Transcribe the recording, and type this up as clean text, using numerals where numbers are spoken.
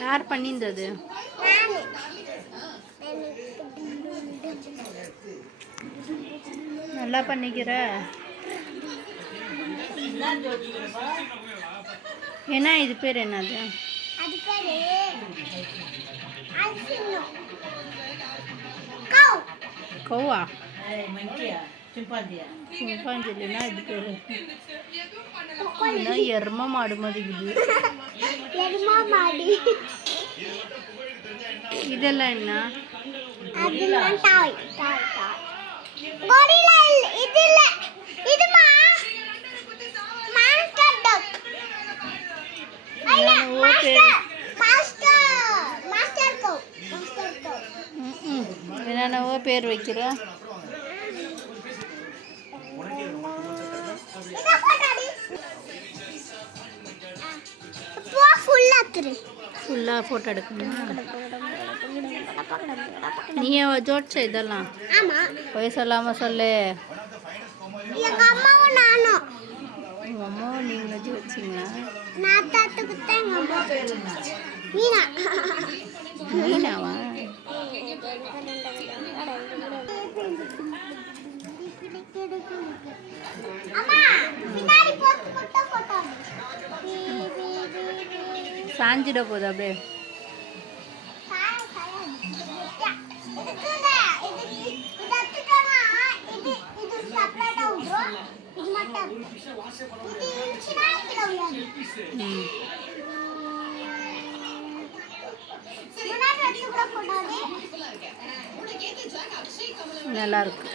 யார் பண்ணியிருந்தது? நல்லா பண்ணிக்கிற. என்ன இது பேர் என்னது? கௌவா? சிம்பாஞ்சி இல்லைன்னா இது பேர் எரும மாடு மதிக்குது. இதெல்லாம் என்ன? என்னென்னவோ பேர் வைக்கிற. ஃபுல்லாக ஃபோட்டோ எடுக்கணுமா? நீயே ஜோடிச்ச இதெல்லாம்? போய் சொல்லாமல் சொல்லு. உங்கள் அம்மாவும் நீங்களும் ஜோடிச்சிங்களா? மீனாவா? சாஞ்சிட போகுது அப்படியே. நல்லா இருக்கு.